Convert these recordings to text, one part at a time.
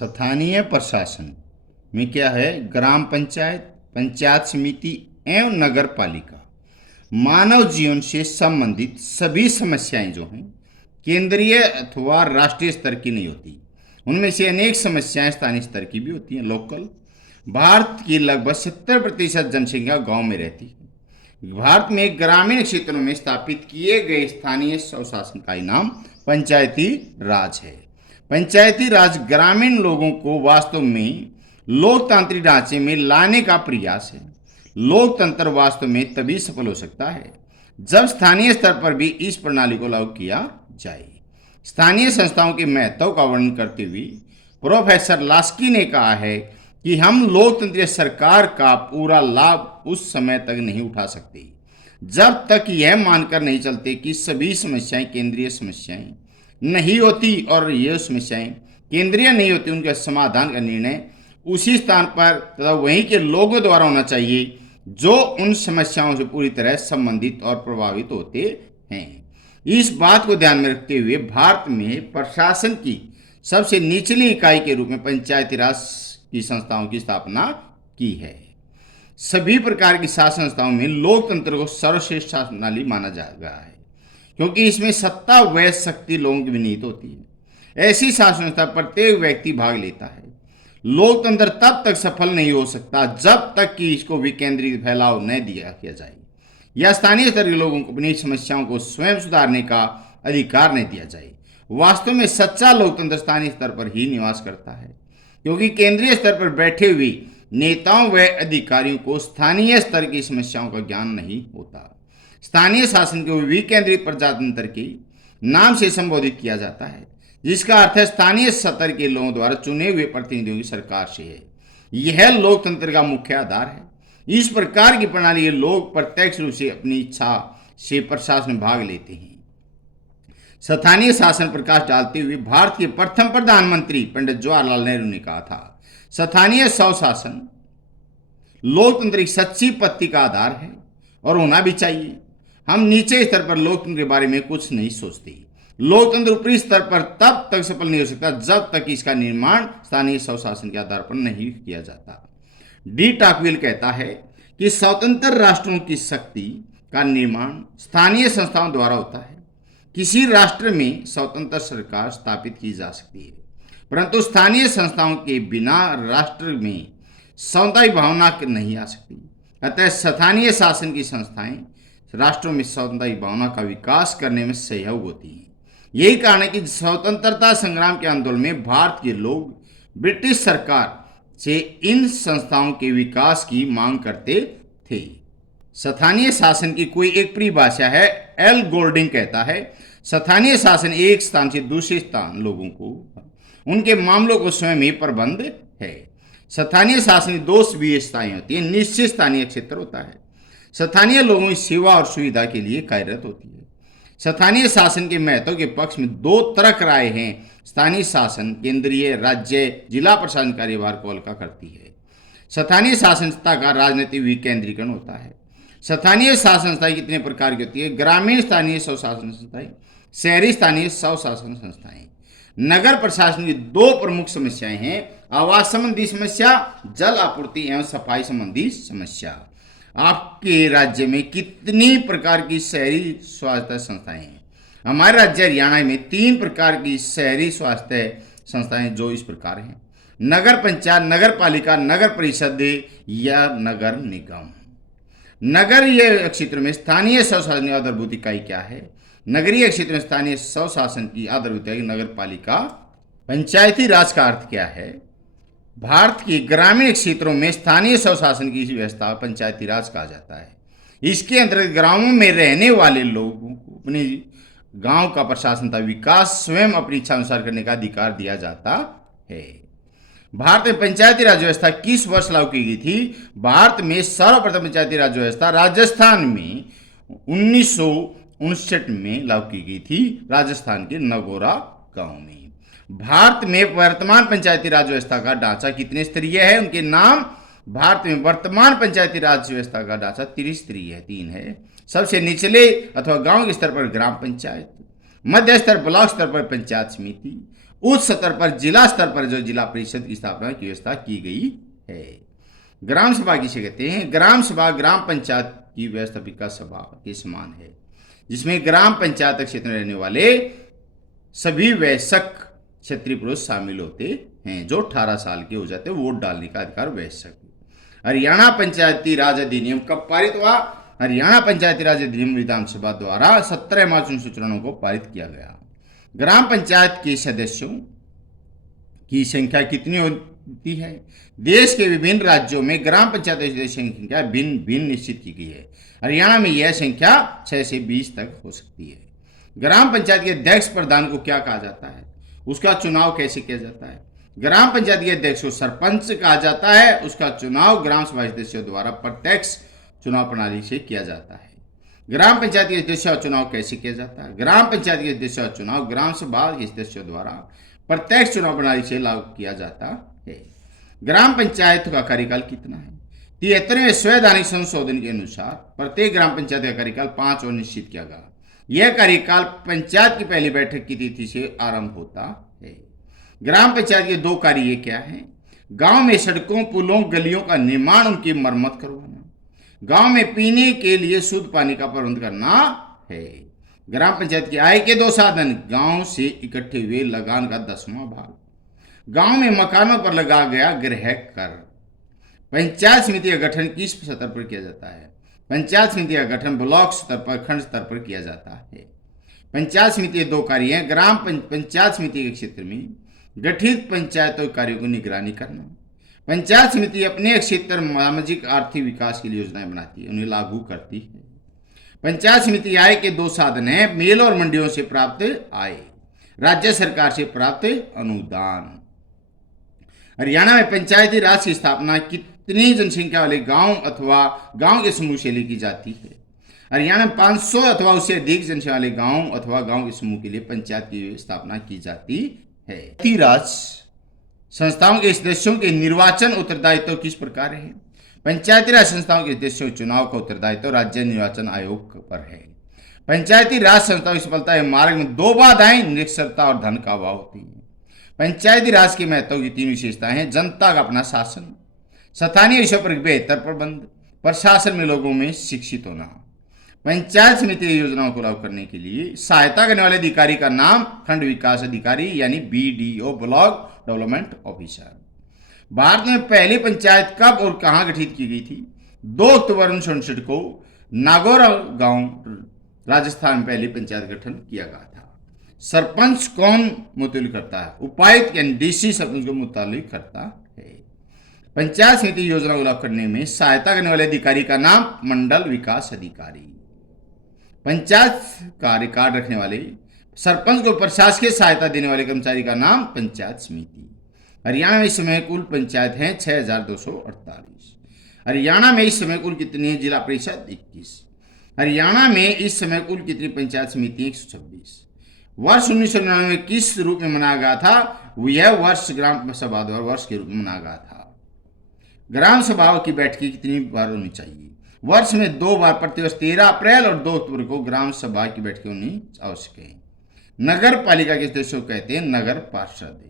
स्थानीय प्रशासन में क्या है? ग्राम पंचायत, पंचायत समिति एवं नगर पालिका मानव जीवन से संबंधित सभी समस्याएं जो हैं केंद्रीय अथवा राष्ट्रीय स्तर की नहीं होती। उनमें से अनेक समस्याएं स्थानीय स्तर की भी होती हैं, लोकल। भारत की लगभग 70% जनसंख्या गांव में रहती है। भारत में ग्रामीण क्षेत्रों में स्थापित किए गए स्थानीय स्वशासन का नाम पंचायती राज है। पंचायती राज ग्रामीण लोगों को वास्तव में लोकतांत्रिक ढांचे में लाने का प्रयास है। लोकतंत्र वास्तव में तभी सफल हो सकता है जब स्थानीय स्तर पर भी इस प्रणाली को लागू किया जाए। स्थानीय संस्थाओं के महत्व का वर्णन करते हुए प्रोफेसर लास्की ने कहा है कि हम लोकतंत्रीय सरकार का पूरा लाभ उस समय तक नहीं उठा सकते जब तक यह मानकर नहीं चलते कि सभी समस्याएं केंद्रीय समस्याएं नहीं होती और ये समस्याएं केंद्रीय नहीं होती। उनके समाधान का निर्णय उसी स्थान पर तथा वहीं के लोगों द्वारा होना चाहिए जो उन समस्याओं से पूरी तरह संबंधित और प्रभावित होते हैं। इस बात को ध्यान में रखते हुए भारत में प्रशासन की सबसे निचली इकाई के रूप में पंचायती राज की संस्थाओं की स्थापना की है। सभी प्रकार की शासन संस्थाओं में लोकतंत्र को सर्वश्रेष्ठ शासन प्रणाली माना जा रहा है क्योंकि इसमें सत्ता व शक्ति लोगों की विनीत होती है। ऐसी शासन संस्था प्रत्येक व्यक्ति भाग लेता है। लोकतंत्र तब तक सफल नहीं हो सकता जब तक कि इसको विकेंद्रित फैलाव न दिया किया जाए या स्थानीय स्तर के लोगों को अपनी समस्याओं को स्वयं सुधारने का अधिकार नहीं दिया जाए। वास्तव में सच्चा लोकतंत्र स्थानीय स्तर पर ही निवास करता है क्योंकि केंद्रीय स्तर पर बैठे हुए नेताओं व अधिकारियों को स्थानीय स्तर की समस्याओं का ज्ञान नहीं होता। स्थानीय शासन को विकेंद्रित प्रजातंत्र के नाम से संबोधित किया जाता है जिसका अर्थ है स्थानीय स्तर के लोगों द्वारा चुने हुए प्रतिनिधियों की सरकार से है। यह लोकतंत्र का मुख्य आधार है। इस प्रकार की प्रणाली के लोग प्रत्यक्ष रूप से अपनी इच्छा से प्रशासन में भाग लेते हैं। स्थानीय शासन प्रकाश डालते हुए भारत के प्रथम प्रधानमंत्री पंडित जवाहरलाल नेहरू ने कहा था, स्थानीय स्वशासन लोकतंत्र की सच्ची पत्ती का आधार है और होना भी चाहिए। हम नीचे स्तर पर लोकतंत्र के बारे में कुछ नहीं सोचते। लोकतंत्र ऊपरी स्तर पर तब तक सफल नहीं हो सकता जब तक इसका निर्माण स्थानीय स्वशासन के आधार पर नहीं किया जाता। डी टाकविल कहता है कि स्वतंत्र राष्ट्रों की शक्ति का निर्माण स्थानीय संस्थाओं द्वारा होता है। किसी राष्ट्र में स्वतंत्र सरकार स्थापित की जा सकती है परंतु स्थानीय संस्थाओं के बिना राष्ट्र में सामुदायिक भावना नहीं आ सकती। अतः स्थानीय शासन की संस्थाएं राष्ट्रों में सामुदायिक भावना का विकास करने में सहयोग होती हैं। यही कारण है कि स्वतंत्रता संग्राम के आंदोलन में भारत के लोग ब्रिटिश सरकार से इन संस्थाओं के विकास की मांग करते थे। स्थानीय शासन की कोई एक परिभाषा है। एल गोल्डिंग कहता है, स्थानीय शासन एक स्थान से दूसरे स्थान लोगों को उनके मामलों को स्वयं ही प्रबंध है। स्थानीय शासन की दो विशेषताएं होती है। निश्चित स्थानीय क्षेत्र होता है। स्थानीय लोगों की सेवा और सुविधा के लिए कार्यरत होती है। स्थानीय शासन के महत्व के पक्ष में दो तरक राय हैं। स्थानीय शासन केंद्रीय, राज्य, जिला प्रशासन कार्यभार को हल्का करती है। स्थानीय शासन संस्था का राजनीतिक विकेंद्रीकरण होता है। स्थानीय शासन संस्थाएं कितने प्रकार की होती है? ग्रामीण स्थानीय स्वशासन संस्थाएं, शहरी स्थानीय स्वशासन संस्थाएं। नगर प्रशासन की दो प्रमुख समस्याएं हैं, आवास संबंधी समस्या, जल आपूर्ति एवं सफाई संबंधी समस्या। आपके राज्य में कितनी प्रकार की शहरी स्वास्थ्य संस्थाएं हैं? हमारे राज्य हरियाणा में 3 प्रकार की शहरी स्वास्थ्य संस्थाएं जो इस प्रकार हैं: नगर पंचायत, नगर पालिका, नगर परिषद या नगर निगम। नगरीय क्षेत्र में स्थानीय स्वशासन आधारभूत इकाई क्या है? नगरीय क्षेत्र में स्थानीय स्वशासन की आधारभूत इकाई नगर पालिका। पंचायती राज का अर्थ क्या है? भारत के ग्रामीण क्षेत्रों में स्थानीय स्वशासन की व्यवस्था पंचायती राज कहा जाता है। इसके अंतर्गत गांवों में रहने वाले लोगों को अपने गांव का प्रशासन तथा विकास स्वयं अपनी इच्छा अनुसार करने का अधिकार दिया जाता है। भारत में पंचायती राज व्यवस्था किस वर्ष लागू की गई थी? भारत में सर्वप्रथम पंचायती राज व्यवस्था राजस्थान में 1959 में लागू की गई थी, राजस्थान के नगौरा गांव में। भारत में वर्तमान पंचायती राज व्यवस्था का ढांचा कितने स्तरीय है? उनके नाम। भारत में वर्तमान पंचायती राज व्यवस्था का ढांचा त्रिस्तरीय है, 3 है। सबसे निचले अथवा गांव के स्तर पर ग्राम पंचायत, मध्य स्तर ब्लॉक स्तर पर पंचायत समिति उच्च स्तर पर जिला स्तर पर जो जिला परिषद की स्थापना की व्यवस्था की गई है। ग्राम सभा किसे कहते हैं? ग्राम सभा ग्राम पंचायत की व्यवस्थापिका सभा के समान है, जिसमें ग्राम पंचायत क्षेत्र में रहने वाले सभी वयस्क क्षत्रिय पुरुष शामिल होते हैं। जो 18 साल के हो जाते हैं वोट डालने का अधिकार वयस्क। हरियाणा पंचायती राज अधिनियम कब पारित हुआ? हरियाणा पंचायती राज अधिनियम विधानसभा द्वारा 17 मार्च 1994 को पारित किया गया। ग्राम पंचायत के सदस्यों की संख्या कितनी होती है? देश के विभिन्न राज्यों में ग्राम पंचायत सदस्यों की संख्या भिन्न भिन्न निश्चित की गई है। हरियाणा में यह संख्या 6 से 20 तक हो सकती है। ग्राम पंचायत के अध्यक्ष प्रधान को क्या कहा जाता है? उसका चुनाव कैसे किया जाता है? ग्राम पंचायत के अध्यक्ष को सरपंच कहा जाता है। उसका चुनाव ग्राम सभा सदस्यों द्वारा प्रत्यक्ष चुनाव प्रणाली से किया जाता है। ग्राम पंचायत के सदस्यों का चुनाव कैसे किया जाता है? ग्राम पंचायत के सदस्यों का चुनाव ग्राम सभा के सदस्यों द्वारा प्रत्यक्ष चुनाव प्रणाली से लागू किया जाता है। ग्राम पंचायत का कार्यकाल कितना है? 73वें संवैधानिक संशोधन के अनुसार प्रत्येक ग्राम पंचायत का कार्यकाल 5 और निश्चित किया गया। यह कार्यकाल पंचायत की पहली बैठक की तिथि से आरंभ होता है। ग्राम पंचायत के 2 कार्य क्या हैं? गांव में सड़कों, पुलों, गलियों का निर्माण, उनकी मरम्मत करवाना। गांव में पीने के लिए शुद्ध पानी का प्रबंध करना है। ग्राम पंचायत की आय के 2 साधन: गांव से इकट्ठे हुए लगान का 10वां भाग, गांव में मकानों पर लगा गया गृह कर। पंचायत समिति का गठन किस स्तर पर किया जाता है? पंचायत समिति का गठन ब्लॉक स्तर पर, खंड स्तर पर किया जाता है। पंचायत समिति के 2 कार्य हैं। ग्राम पंचायत समिति के क्षेत्र में गठित पंचायतों के कार्यों को निगरानी करना। पंचायत समिति अपने क्षेत्र में सामाजिक आर्थिक विकास की योजनाएं बनाती है, उन्हें लागू करती है। पंचायत समिति आय के 2 साधन हैं: मेल और मंडियों से प्राप्त आय, राज्य सरकार से प्राप्त अनुदान। हरियाणा में पंचायती राज की स्थापना कितनी जनसंख्या वाले गांव अथवा गांव के समूह से की जाती है? हरियाणा में 500 अथवा उससे अधिक जनसंख्या वाले गांव अथवा गांव के समूह के लिए पंचायत की स्थापना की जाती है। पंचायती राज संस्थाओं के सदस्यों के निर्वाचन उत्तरदायित्व किस प्रकार है? पंचायती राज संस्थाओं के सदस्यों के चुनाव का उत्तरदायित्व राज्य निर्वाचन आयोग पर है। पंचायती राज संस्थाओं की सफलता के मार्ग में 2 बाधाएं: निरक्षरता और धन का अभाव होती है। पंचायती राज के महत्व की 3 विशेषताएं हैं: जनता का अपना शासन, स्थानीय विषयों पर बेहतर प्रबंध, प्रशासन में लोगों में शिक्षित होना। पंचायत समिति की योजनाओं को लागू करने के लिए सहायता करने वाले अधिकारी का नाम खंड विकास अधिकारी यानी BDO, block development officer. Bharat में पहली पंचायत कब और कहां गठित की गई थी? 2 अक्टूबर 1969 को नागौर गांव, राजस्थान में पहली पंचायत गठन किया गया था। सरपंच कौन मुतल्लिक करता है? उपायुक्त यानी DC सरपंच को मुतल्लिक करता है। पंचायत समिति योजना को लागू करने में सहायता करने वाले अधिकारी का नाम मंडल विकास अधिकारी। पंचायत का रिकॉर्ड रखने वाले सरपंच को प्रशासकीय सहायता देने वाले कर्मचारी का नाम पंचायत समिति। हरियाणा में इस समय कुल पंचायत हैं 6248। हरियाणा में इस समय कुल कितनी है जिला परिषद? 21। हरियाणा में इस समय कुल कितनी पंचायत समिति? 126। वर्ष 1999 में किस रूप में मनाया गया था? यह वर्ष ग्राम सभा द्वारा वर्ष के रूप में मनाया गया था। ग्राम सभाओं की बैठकें कितनी बार होनी चाहिए? वर्ष में 2 बार, प्रतिवर्ष 13 अप्रैल और 2 अक्टूबर को ग्राम सभा की बैठकें होनी आवश्यक है। नगर पालिका के सदस्यों को कहते हैं नगर पार्षद।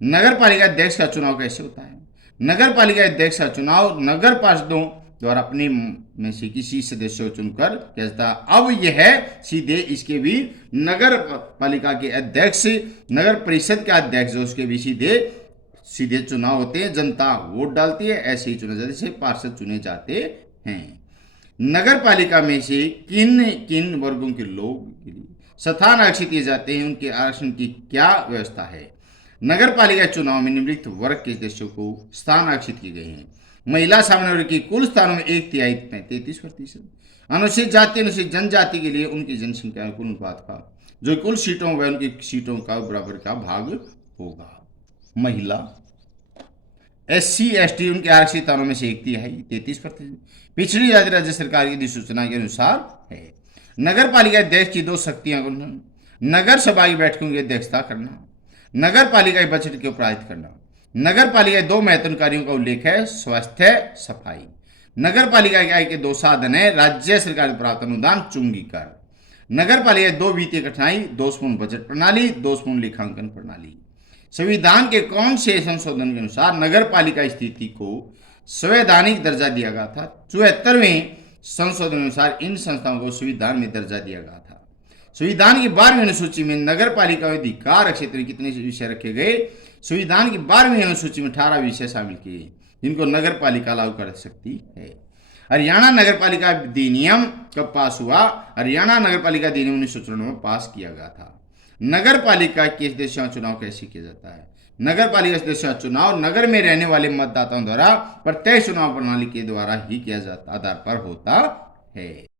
नगर पालिका अध्यक्ष का चुनाव कैसे होता है? नगर पालिका अध्यक्ष का चुनाव नगर पार्षदों द्वारा अपने में से किसी सदस्य को चुनकर किया जाता है। अब यह सीधे इसके भी नगर पालिका के अध्यक्ष, नगर परिषद के अध्यक्ष, उसके भी सीधे चुनाव होते हैं। जनता वोट डालती है, ऐसे ही चुने जाते हैं, पार्षद चुने जाते हैं। नगर पालिका में से किन किन वर्गों के लोग के लिए स्थान आरक्षित किए जाते हैं? उनके आरक्षण की क्या व्यवस्था है? नगर पालिका चुनाव में निम्नलिखित वर्ग के सदस्यों को स्थान आरक्षित किए गए हैं। महिला सामान्य वर्ग की कुल स्थानों में 1/3 33%। अनुसूचित जाति, अनुसूचित जनजाति के लिए उनकी जनसंख्या कुल अनुपात का जो कुल सीटों व उनकी सीटों का बराबर का भाग होगा। महिला SC ST उनके आरक्षित स्थानों में से 1/3 33%। पिछड़ी जाति राज्य सरकार की अधिसूचना के अनुसार है। नगर पालिका अध्यक्ष की 2 शक्तियां: नगर सभा की बैठकों की अध्यक्षता करना, नगर पालिका के बजट को पारित करना। नगर पालिका के 2 महत्वपूर्ण कार्यों का उल्लेख है: स्वास्थ्य, सफाई। नगर पालिका की आय के 2 साधन है: राज्य सरकार से प्राप्त अनुदान, चुंगी कर। नगर पालिका 2 वित्तीय कठिनाई: दोषपूर्ण बजट प्रणाली, दोषपूर्ण लेखांकन प्रणाली। संविधान के कौन से संशोधन के अनुसार नगर पालिका स्थिति को संवैधानिक दर्जा दिया गया था? 74वें संशोधन के अनुसार इन संस्थाओं को संविधान में दर्जा दिया गया था। संविधान की 12वीं अनुसूची में नगर पालिका में अधिकार क्षेत्र में कितने विषय रखे गए? संविधान की 12वीं अनुसूची में 18 विषय शामिल किए जिनको नगर पालिका लागू कर सकती है। हरियाणा नगर पालिका अधिनियम कब पास हुआ? हरियाणा नगर पालिका अधिनियम 1994 में पास किया गया था। नगर पालिका के सदस्यों का चुनाव कैसे किया जाता है? नगर पालिका सदस्यों का चुनाव नगर में रहने वाले मतदाताओं द्वारा प्रत्यक्ष चुनाव प्रणाली के द्वारा ही किया जाता आधार पर होता है।